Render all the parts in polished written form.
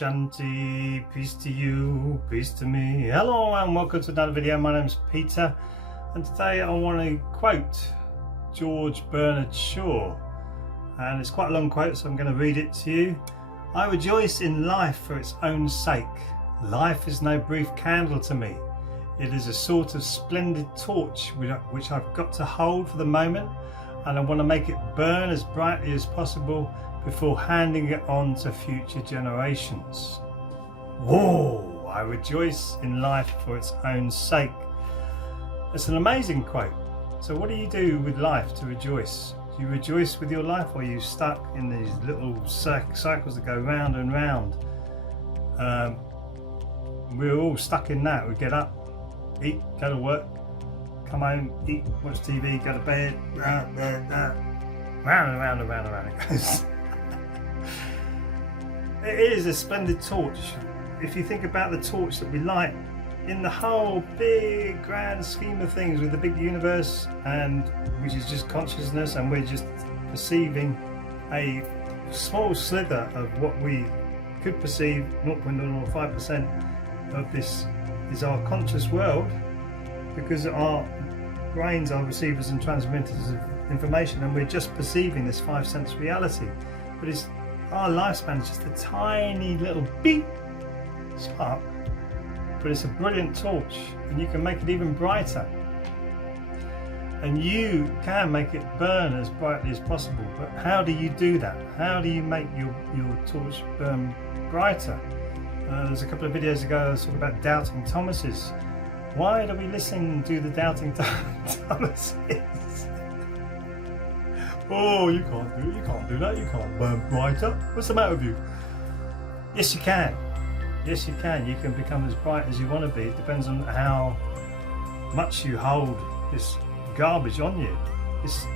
Shanti, peace to you, peace to me. Hello and welcome to another video. My name is Peter and today I want to quote George Bernard Shaw, and it's quite a long quote, so I'm going to read it to you. I rejoice in life for its own sake. Life is no brief candle to me. It is a sort of splendid torch which I've got to hold for the moment, and I want to make it burn as brightly as possible before handing it on to future generations. Whoa! I rejoice in life for its own sake. It's an amazing quote. So what do you do with life to rejoice? Do you rejoice with your life, or are you stuck in these little cycles that go round and round? We're all stuck in that. We get up, eat, go to work, come home, eat, watch TV, go to bed, round and round and round and round it goes. It is a splendid torch. If you think about the torch that we light in the whole big grand scheme of things with the big universe, and which is just consciousness, and we're just perceiving a small slither of what we could perceive. 0.05% of this is our conscious world, because our brains are receivers and transmitters of information, and we're just perceiving this 5 sense reality. But it's our lifespan is just a tiny little beep spark, but it's a brilliant torch, and you can make it even brighter, and you can make it burn as brightly as possible. But how do you do that? How do you make your torch burn brighter? There's a couple of videos ago I was talking about doubting Thomases. Why do we listen to the doubting Thomases? Oh, you can't do it, you can't do that, you can't burn brighter. What's the matter with you? Yes, you can. Yes, you can. You can become as bright as you want to be. It depends on how much you hold this garbage on you. It's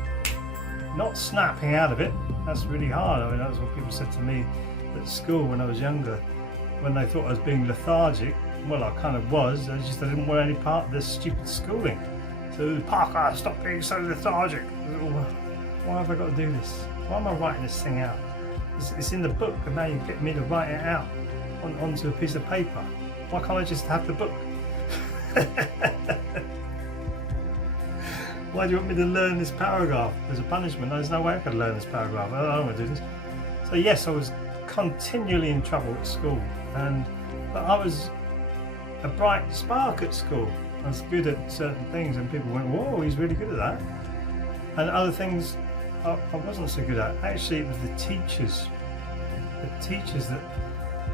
not snapping out of it. That's really hard. I mean, that's what people said to me at school when I was younger, when they thought I was being lethargic. Well, I kind of was. I didn't want any part of this stupid schooling. So, Parker, stop being so lethargic. Why have I got to do this? Why am I writing this thing out? It's in the book, and now you get me to write it out onto a piece of paper. Why can't I just have the book? Why do you want me to learn this paragraph as a punishment? There's no way I could learn this paragraph. I don't want to do this. So yes, I was continually in trouble at school, but I was a bright spark at school. I was good at certain things, and people went, "Whoa, he's really good at that." And other things I wasn't so good at. Actually, it was the teachers that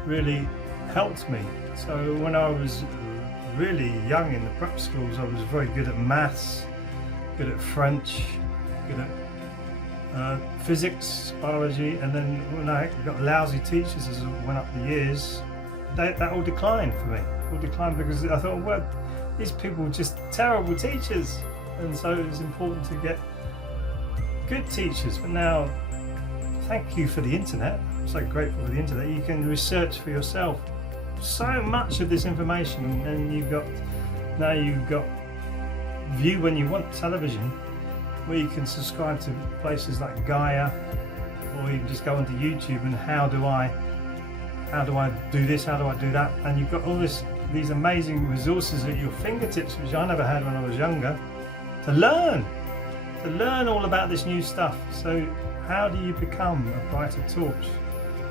really helped me. So when I was really young in the prep schools, I was very good at maths, good at French, good at physics, biology, and then when I got lousy teachers as I went up the years, that all declined for me. All declined because I thought, well, these people were just terrible teachers, and so it was important to get good teachers. But now, thank you for the internet. I'm so grateful for the internet. You can research for yourself so much of this information, and you've got View When You Want television, where you can subscribe to places like Gaia, or you can just go onto YouTube and how do I do this, how do I do that, and you've got all these amazing resources at your fingertips, which I never had when I was younger, to learn all about this new stuff. So how do you become a brighter torch?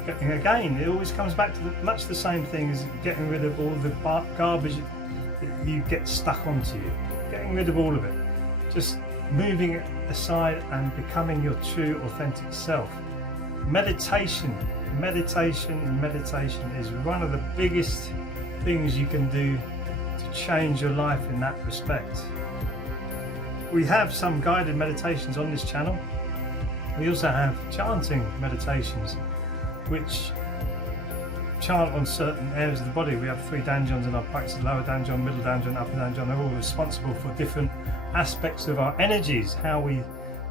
Again, it always comes back to much the same thing as getting rid of all the garbage that you get stuck onto you. Getting rid of all of it. Just moving it aside and becoming your true, authentic self. Meditation is one of the biggest things you can do to change your life in that respect. We have some guided meditations on this channel. We also have chanting meditations, which chant on certain areas of the body. We have 3 danjons in our practice: lower danjon, middle danjon, upper danjon. They're all responsible for different aspects of our energies, how we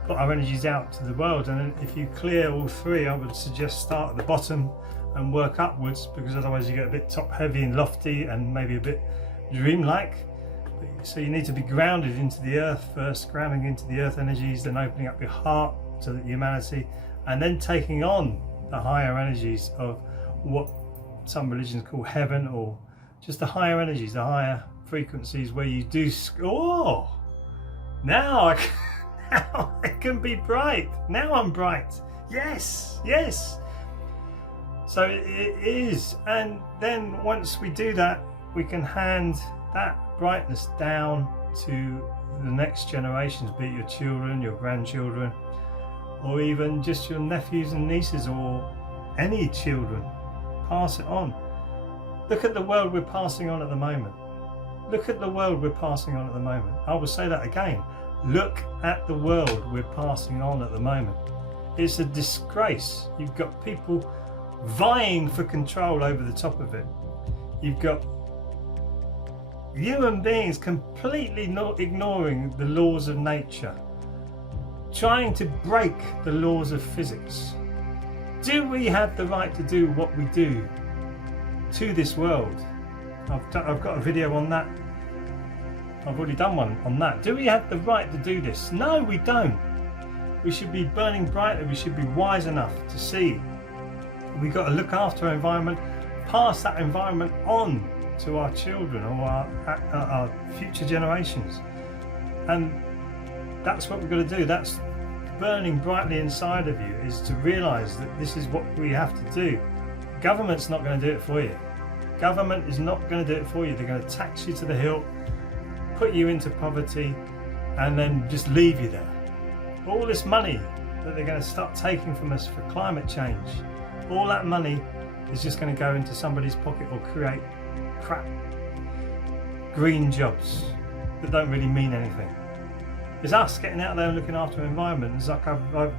put our energies out to the world. And if you clear all 3, I would suggest start at the bottom and work upwards, because otherwise you get a bit top heavy and lofty and maybe a bit dreamlike. So you need to be grounded into the earth first, grounding into the earth energies, then opening up your heart to the humanity, and then taking on the higher energies of what some religions call heaven, or just the higher energies, the higher frequencies, where you do, oh, now I can be bright. Now I'm bright. Yes, yes. So it is. And then once we do that, we can hand that brightness down to the next generations, be it your children, your grandchildren, or even just your nephews and nieces, or any children. Pass it on. Look at the world we're passing on at the moment. Look at the world we're passing on at the moment. I will say that again. Look at the world we're passing on at the moment. It's a disgrace. You've got people vying for control over the top of it. You've got human beings completely not ignoring the laws of nature, trying to break the laws of physics. Do we have the right to do what we do to this world? I've got a video on that. I've already done one on that. Do we have the right to do this? No, we don't. We should be burning brightly. We should be wise enough to see we've got to look after our environment, pass that environment on to our children or our future generations. And that's what we've got to do. That's burning brightly inside of you, is to realise that this is what we have to do. Government's not going to do it for you. Government is not going to do it for you. They're going to tax you to the hilt, put you into poverty, and then just leave you there. All this money that they're going to start taking from us for climate change, all that money is just going to go into somebody's pocket or create crap green jobs that don't really mean anything. It's us getting out there and looking after the environment. It's like I've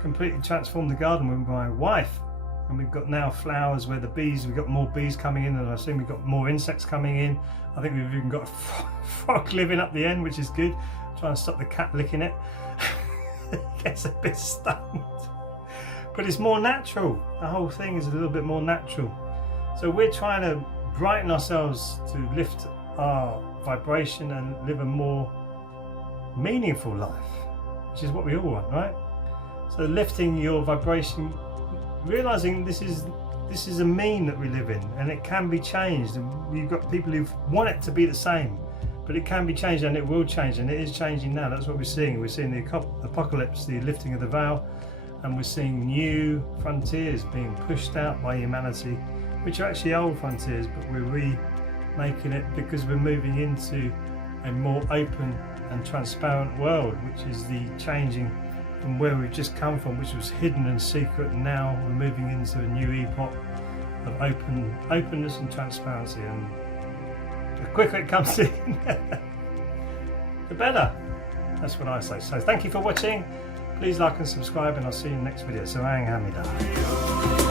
completely transformed the garden with my wife, and we've got now flowers where we've got more bees coming in, and I've seen we've got more insects coming in. I think we've even got a frog living up the end, which is good. Trying to stop the cat licking it. It gets a bit stunned. But it's more natural. The whole thing is a little bit more natural. So we're trying to brighten ourselves to lift our vibration and live a more meaningful life, which is what we all want, right? So lifting your vibration, realizing this is a mean that we live in, and it can be changed, and you've got people who want it to be the same, but it can be changed, and it will change, and it is changing now. That's what we're seeing. We're seeing the apocalypse, the lifting of the veil, and we're seeing new frontiers being pushed out by humanity, which are actually old frontiers, but we're remaking it because we're moving into a more open and transparent world, which is the changing from where we've just come from, which was hidden and secret, and now we're moving into a new epoch of openness and transparency. And the quicker it comes in, the better. That's what I say. So thank you for watching. Please like and subscribe, and I'll see you in the next video. So Hamida.